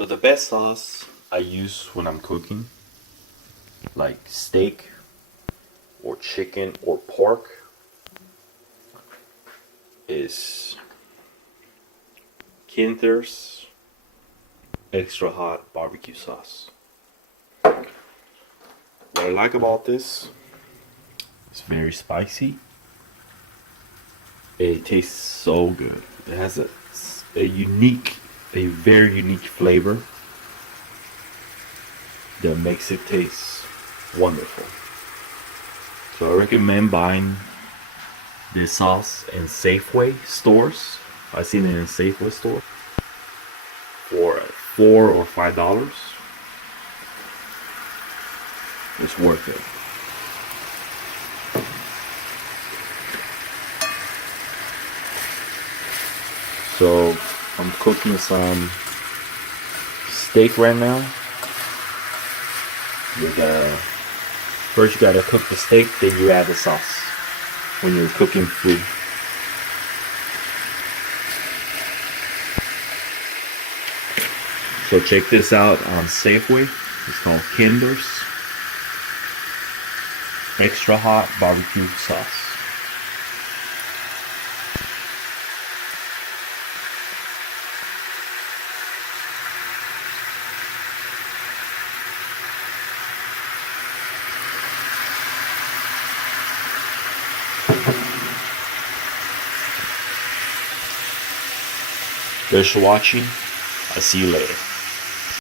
So the best sauce I use when I'm cooking, like steak or chicken or pork, is Kinder's extra hot barbecue sauce. What I like about this, it's very spicy. It tastes so good. It has a very unique flavor that makes it taste wonderful. So I recommend buying this sauce in Safeway stores. I've seen it in Safeway store for $4 or $5. It's worth it. So I'm cooking some steak right now. First you gotta cook the steak, then you add the sauce when you're cooking food. So check this out on Safeway. It's called Kinder's Extra Hot Barbecue Sauce. Thanks for watching. I'll see you later.